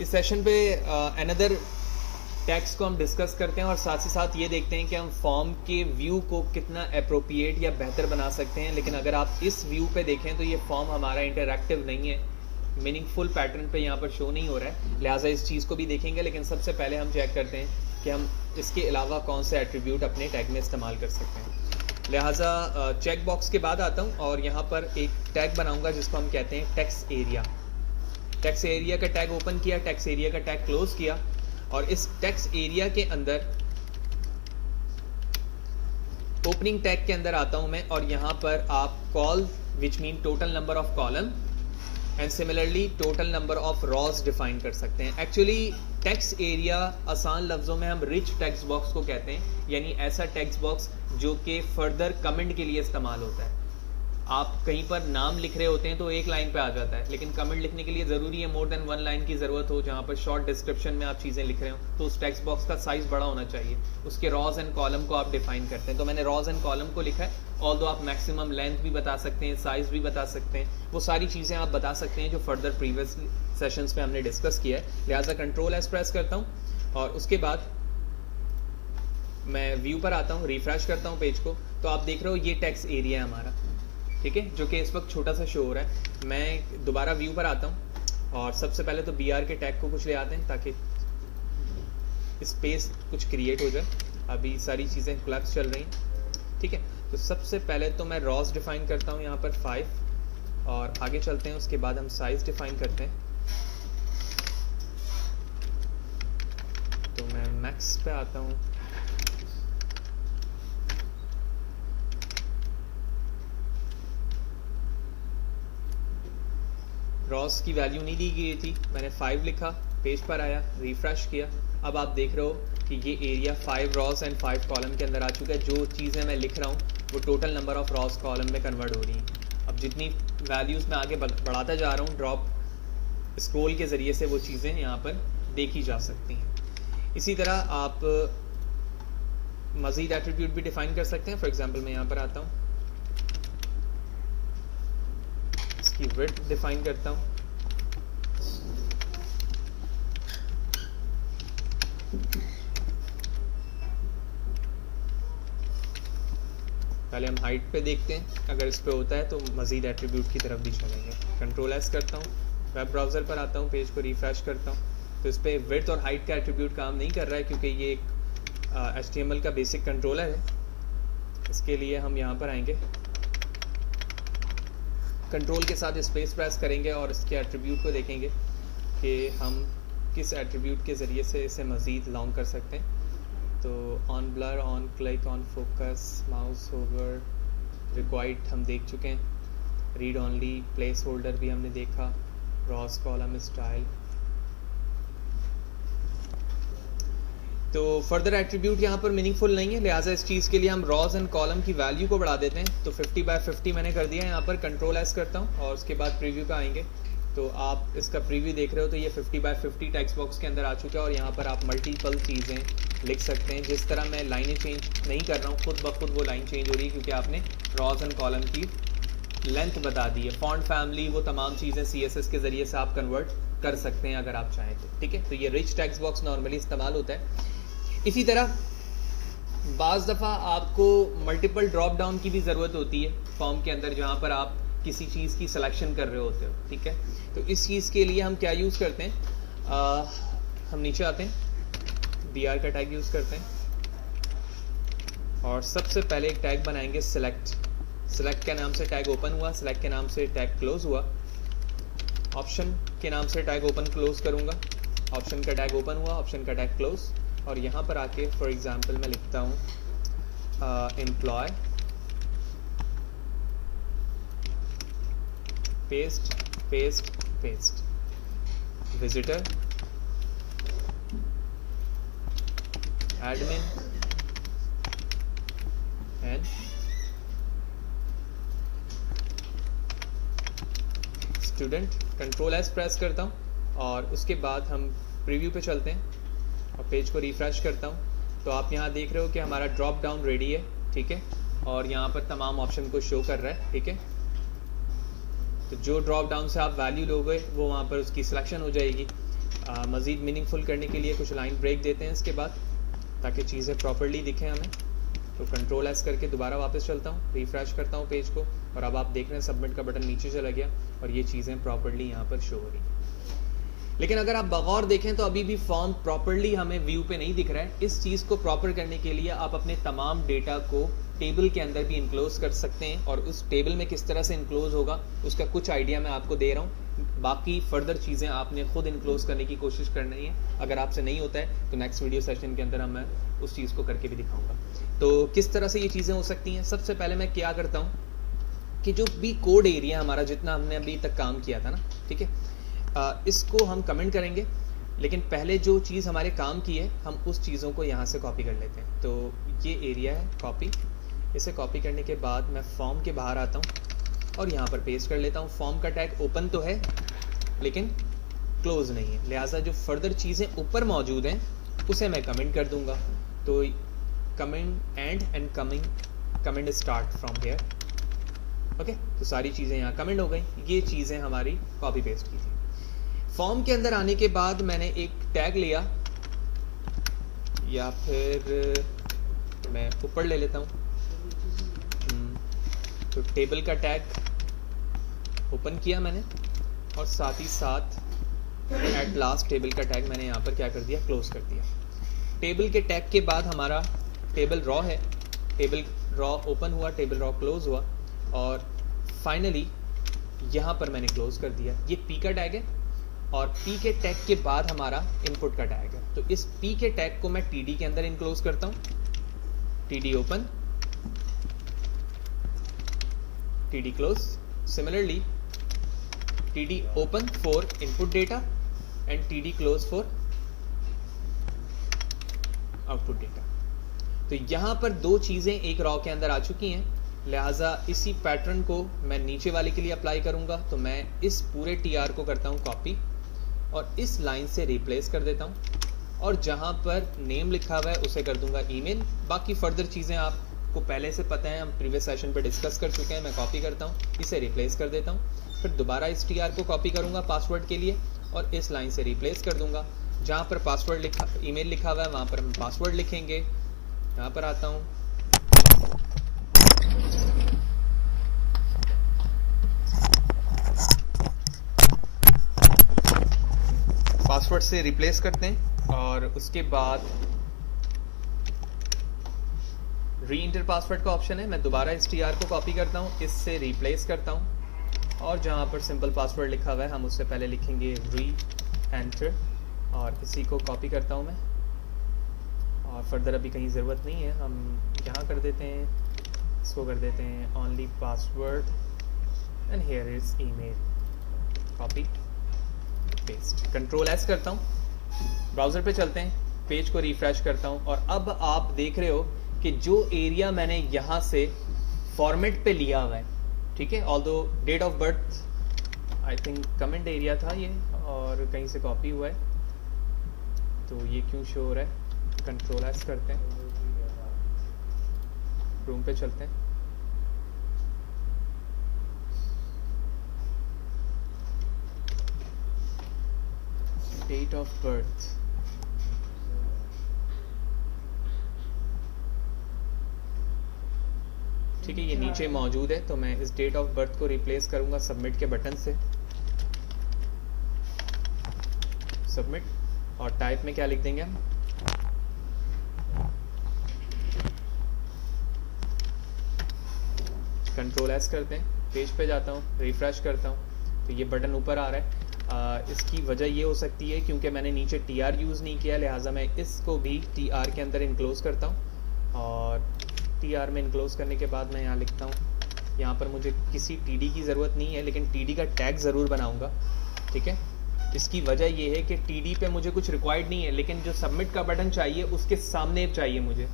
इस सेशन पे another tags को हम डिस्कस करते हैं और साथ ही साथ ये देखते हैं कि हम फॉर्म के व्यू को कितना अप्रोप्रिएट या बेहतर बना सकते हैं। लेकिन अगर आप इस व्यू पे देखें तो ये फॉर्म हमारा इंटरैक्टिव नहीं है, मीनिंगफुल पैटर्न पे यहाँ पर शो नहीं हो रहा है, लिहाजा इस चीज़ को भी देखेंगे। लेकिन सबसे पहले हम चेक करते हैं कि हम इसके अलावा कौन से एट्रीब्यूट अपने टैग में इस्तेमाल कर सकते हैं। लिहाजा चेक बॉक्स के बाद आता हूँ और यहाँ पर एक टैग बनाऊँगा जिसको हम कहते हैं टेक्स्ट एरिया। टेक्स्ट एरिया का टैग ओपन किया, टेक्स्ट एरिया का टैग क्लोज किया और इस टेक्स्ट एरिया के अंदर ओपनिंग टैग के अंदर आता हूं मैं और यहां पर आप call which mean total number of column and similarly total number of rows define कर सकते हैं। एक्चुअली टेक्स्ट एरिया आसान लफ्जों में हम रिच टेक्स्ट बॉक्स को कहते हैं, यानी ऐसा टेक्स्ट बॉक्स जो कि फर्दर कमेंट के लिए इस्तेमाल होता है। आप कहीं पर नाम लिख रहे होते हैं तो एक लाइन पे आ जाता है, लेकिन कमेंट लिखने के लिए ज़रूरी है मोर देन वन लाइन की ज़रूरत हो, जहाँ पर शॉर्ट डिस्क्रिप्शन में आप चीज़ें लिख रहे हो तो उस टेक्स्ट बॉक्स का साइज़ बड़ा होना चाहिए। उसके रॉज एंड कॉलम को आप डिफाइन करते हैं, तो मैंने रॉज एंड कॉलम को लिखा है। ऑल्दो आप मैक्सिमम लेंथ भी बता सकते हैं, साइज़ भी बता सकते हैं, वो सारी चीज़ें आप बता सकते हैं जो फर्दर प्रीवियस सेशंस पे हमने डिस्कस किया है। लिहाजा कंट्रोल एस प्रेस करता हूँ और उसके बाद मैं व्यू पर आता हूँ, रिफ्रेश करता हूँ पेज को, तो आप देख रहे हो ये टेक्स्ट एरिया है हमारा, ठीक है, जो कि इस वक्त छोटा सा शो हो रहा है। मैं दोबारा व्यू पर आता हूँ और सबसे पहले तो BR के टैग को कुछ ले आते हैं ताकि स्पेस कुछ क्रिएट हो जाए। अभी सारी चीज़ें कोलैप्स चल रही हैं, ठीक है। तो सबसे पहले तो मैं रॉस डिफाइन करता हूँ यहाँ पर 5 और आगे चलते हैं, उसके बाद हम साइज डिफाइन करते हैं। तो मैं मैक्स पे आता हूँ, रॉस की वैल्यू नहीं दी गई थी, मैंने 5 लिखा, पेज पर आया, रिफ्रेश किया। अब आप देख रहे हो कि ये एरिया 5 रॉस एंड 5 कॉलम के अंदर आ चुका है। जो चीज़ें मैं लिख रहा हूँ वो total number of Ross column में कन्वर्ट हो रही हैं। अब जितनी वैल्यूज़ मैं आगे बढ़ाता जा रहा हूँ, ड्रॉप स्क्रॉल के ज़रिए से वो चीज़ें यहाँ पर देखी जा सकती हैं। इसी तरह आप मज़ीद एट्रीब्यूट भी डिफाइन कर सकते हैं। फॉर एग्जाम्पल मैं यहाँ पर आता हूँ, इसकी विड्थ डिफाइन करता हूँ, पहले हम हाइट पे देखते हैं, अगर इस पे होता है तो मज़ीद एट्रीब्यूट की तरफ भी चलेंगे। कंट्रोल एस करता हूँ, वेब ब्राउज़र पर आता हूँ, पेज को रिफ्रेश करता हूँ, तो इस पर विड्थ और हाइट का एट्रीब्यूट काम नहीं कर रहा है क्योंकि ये एक HTML का बेसिक कंट्रोलर है। इसके लिए हम यहाँ पर आएंगे, कंट्रोल के साथ स्पेस प्रेस करेंगे और इसके एट्रीब्यूट को देखेंगे कि हम किस एट्रीब्यूट के ज़रिए से इसे मज़ीद लॉन्ग कर सकते हैं। तो on blur, on click, on focus, mouse hover, required हम देख चुके हैं, रीड ओनली, प्लेस होल्डर भी हमने देखा, रॉस कॉलम स्टाइल। तो फर्दर एट्रीब्यूट यहाँ पर मीनिंगफुल नहीं है, लिहाजा इस चीज़ के लिए हम रॉज एंड कॉलम की वैल्यू को बढ़ा देते हैं। तो 50/50 मैंने कर दिया है यहाँ पर। कंट्रोल एस करता हूँ और उसके बाद प्रीव्यू पे आएंगे, तो आप इसका प्रीव्यू देख रहे हो तो ये 50/50 टेक्स्ट बॉक्स के अंदर आ चुका है और यहाँ पर आप मल्टीपल चीज़ें लिख सकते हैं। जिस तरह मैं लाइनें चेंज नहीं कर रहा हूँ, खुद ब खुद वो लाइन चेंज हो रही है क्योंकि आपने रॉज एंड कॉलम की लेंथ बता दी है। फॉन्ट फैमिली, वो तमाम चीज़ें CSS के ज़रिए से आप कन्वर्ट कर सकते हैं अगर आप चाहें तो, ठीक है। तो ये रिच टेक्स्ट बॉक्स नॉर्मली इस्तेमाल होता है। इसी तरह बाज़ दफ़ा आपको मल्टीपल ड्रॉप डाउन की भी ज़रूरत होती है फॉर्म के अंदर, जहाँ पर आप किसी चीज़ की सिलेक्शन कर रहे होते हो, ठीक है। तो इस चीज़ के लिए हम क्या यूज़ करते हैं, हम नीचे आते हैं, BR का टैग यूज़ करते हैं और सबसे पहले एक टैग बनाएंगे सिलेक्ट। सिलेक्ट के नाम से टैग ओपन हुआ, सिलेक्ट के नाम से टैग क्लोज हुआ, ऑप्शन के नाम से टैग ओपन क्लोज करूँगा, ऑप्शन का टैग ओपन हुआ, ऑप्शन का टैग क्लोज। और यहाँ पर आके फॉर एग्जांपल मैं लिखता हूँ employ, paste paste paste, visitor, admin and student. Control S press करता हूँ और उसके बाद हम प्रीव्यू पे चलते हैं और पेज को रिफ्रेश करता हूँ। तो आप यहाँ देख रहे हो कि हमारा ड्रॉप डाउन रेडी है, ठीक है, और यहाँ पर तमाम ऑप्शन को शो कर रहा है, ठीक है। तो जो ड्रॉप डाउन से आप वैल्यू लोगे वो वहाँ पर उसकी सिलेक्शन हो जाएगी। मज़ीद मीनिंगफुल करने के लिए कुछ लाइन ब्रेक देते हैं इसके बाद, ताकि चीज़ें प्रॉपर्ली दिखें हमें। तो कंट्रोल एस करके दोबारा वापस चलता हूँ, रिफ्रेश करता हूँ पेज को, और अब आप देख रहे हैं सबमिट का बटन नीचे चला गया और ये चीज़ें प्रॉपर्ली यहाँ पर शो हो रही हैं। लेकिन अगर आप बगौर देखें तो अभी भी फॉर्म प्रॉपर्ली हमें व्यू पे नहीं दिख रहा है। इस चीज़ को प्रॉपर करने के लिए आप अपने तमाम डेटा को टेबल के अंदर भी इनक्लोज कर सकते हैं, और उस टेबल में किस तरह से इनक्लोज होगा उसका कुछ आइडिया मैं आपको दे रहा हूँ। बाकी फर्दर चीज़ें आपने खुद इनक्लोज करने की कोशिश करनी है। अगर आपसे नहीं होता है तो नेक्स्ट वीडियो सेशन के अंदर मैं उस चीज़ को करके भी दिखाऊंगा। तो किस तरह से ये चीज़ें हो सकती हैं, सबसे पहले मैं क्या करता हूँ कि जो भी कोड एरिया हमारा जितना हमने अभी तक काम किया था ना, ठीक है, इसको हम कमेंट करेंगे। लेकिन पहले जो चीज़ हमारे काम की है हम उस चीज़ों को यहाँ से कॉपी कर लेते हैं। तो ये एरिया है कॉपी, इसे कॉपी करने के बाद मैं फॉर्म के बाहर आता हूँ और यहाँ पर पेस्ट कर लेता हूँ। फॉर्म का टैग ओपन तो है लेकिन क्लोज नहीं है, लिहाजा जो फर्दर चीज़ें ऊपर मौजूद हैं उसे मैं कमेंट कर दूंगा। तो comment and comment start from here. Okay, तो सारी चीज़ें यहाँ कमेंट हो गई। ये चीज़ें हमारी कॉपी पेस्ट की थी। फॉर्म के अंदर आने के बाद मैंने एक टैग लिया, या फिर मैं ऊपर ले लेता हूँ। तो टेबल का टैग ओपन किया मैंने, और साथ ही साथ एट लास्ट टेबल का टैग मैंने यहाँ पर क्या कर दिया, क्लोज कर दिया। टेबल के टैग के बाद हमारा टेबल रॉ है, टेबल रॉ ओपन हुआ, टेबल रॉ क्लोज हुआ, और फाइनली यहाँ पर मैंने क्लोज कर दिया। ये पी का टैग है, और पी के टैग के बाद हमारा इनपुट का टैग है। तो इस पी के टैग को मैं टीडी के अंदर इनक्लोज करता हूँ। TD open, TD close. Similarly TD open for input data and TD close for output data. तो यहाँ पर दो चीज़ें एक रॉ के अंदर आ चुकी हैं, लिहाजा इसी पैटर्न को मैं नीचे वाले के लिए अप्लाई करूँगा। तो मैं इस पूरे टीआर को करता हूँ कॉपी और इस लाइन से रिप्लेस कर देता हूँ, और जहाँ पर नेम लिखा हुआ है उसे कर दूंगा ईमेल। बाकी फर्दर चीज़ें आपको पहले से पता है, हम प्रीवियस सेशन पर डिस्कस कर चुके हैं। मैं कॉपी करता हूँ, इसे रिप्लेस कर देता हूँ, फिर दोबारा इस टीआर को कॉपी करूँगा पासवर्ड के लिए और इस लाइन से रिप्लेस कर दूंगा। जहाँ पर पासवर्ड लिखा, ईमेल लिखा हुआ है वहाँ पर हम पासवर्ड लिखेंगे। यहाँ पर आता हूँ, पासवर्ड से रिप्लेस करते हैं, और उसके बाद री इंटर पासवर्ड का ऑप्शन है। मैं दोबारा इस टीआर को कॉपी करता हूँ, इससे रिप्लेस करता हूँ, और जहाँ पर सिंपल पासवर्ड लिखा हुआ है हम उससे पहले लिखेंगे री एंटर, और इसी को कॉपी करता हूँ मैं। और फर्दर अभी कहीं ज़रूरत नहीं है, हम यहाँ कर देते हैं, इसको कर देते हैं only password and here is email. Copy paste, control S करता हूँ, ब्राउज़र पे चलते हैं, पेज को रिफ्रेश करता हूँ, और अब आप देख रहे हो कि जो एरिया मैंने यहाँ से फॉर्मेट पे लिया हुआ है, ठीक है, although date of birth I think comment area था ये, और कहीं से कॉपी हुआ है, तो ये क्यों शो हो रहा है। कंट्रोल एस करते हैं, रूम पे चलते हैं, डेट ऑफ बर्थ, ठीक है, ये नीचे मौजूद है। तो मैं इस डेट ऑफ बर्थ को रिप्लेस करूंगा सबमिट के बटन से, सबमिट, और टाइप में क्या लिख देंगे हम, कंट्रोल एस करते हैं, पेज पे जाता हूँ, रिफ्रेश करता हूँ, तो ये बटन ऊपर आ रहा है। इसकी वजह ये हो सकती है क्योंकि मैंने नीचे टीआर यूज़ नहीं किया, लिहाजा मैं इसको भी टीआर के अंदर इनक्लोज करता हूँ, और टीआर में इनक्लोज करने के बाद मैं यहाँ लिखता हूँ, यहाँ पर मुझे किसी टीडी की ज़रूरत नहीं है, लेकिन टीडी का टैग ज़रूर बनाऊँगा, ठीक है। इसकी वजह ये है कि टीडी पे मुझे कुछ रिक्वायर्ड नहीं है, लेकिन जो सबमिट का बटन चाहिए उसके सामने चाहिए मुझे,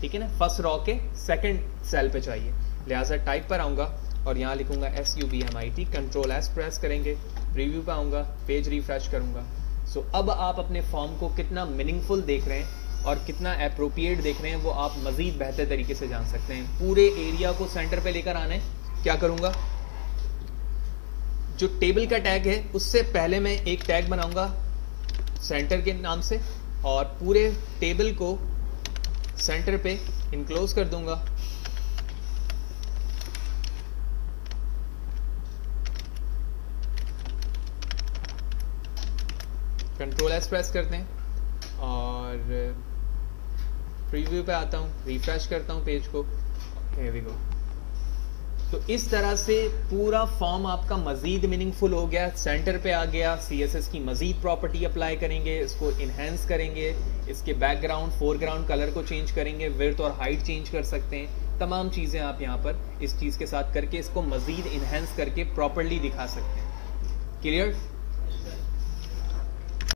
ठीक है ना, फर्स्ट रॉ के सेकंड सेल पे चाहिए। लिहाजा टाइप पर आऊँगा और यहाँ लिखूँगा SUBMIT, कंट्रोल एस प्रेस करेंगे, प्रीव्यू पे आऊँगा, पेज रिफ्रेश करूँगा। सो अब आप अपने फॉर्म को कितना मीनिंगफुल देख रहे हैं और कितना अप्रोप्रिएट देख रहे हैं वो आप मज़ीद बेहतर तरीके से जान सकते हैं। पूरे एरिया को सेंटर पे लेकर आने, क्या करूँगा, जो टेबल का टैग है उससे पहले मैं एक टैग बनाऊँगा सेंटर के नाम से, और पूरे टेबल को सेंटर पे इनक्लोज कर दूंगा। कंट्रोल एस प्रेस करते हैं और प्रीव्यू पे आता हूँ, रिफ्रेश करता हूँ पेज को। Here we go. तो इस तरह से पूरा फॉर्म आपका मजीद मीनिंगफुल हो गया, सेंटर पे आ गया। CSS की मजीद प्रॉपर्टी अप्लाई करेंगे, इसको इन्हेंस करेंगे, इसके बैकग्राउंड फोरग्राउंड कलर को चेंज करेंगे, विड्थ और हाइट चेंज कर सकते हैं। तमाम चीज़ें आप यहाँ पर इस चीज़ के साथ करके इसको मजीद इन्हेंस करके प्रॉपरली दिखा सकते हैं। क्लियर?